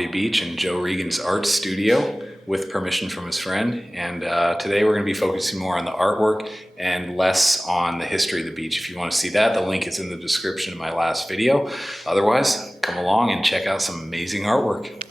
Bombay Beach in Joe Regan's art studio with permission from his friend. And today we're going to be focusing more on the artwork and less on the history of the beach. If you want to see that, the link is in the description of my last video. Otherwise, come along and check out some amazing artwork.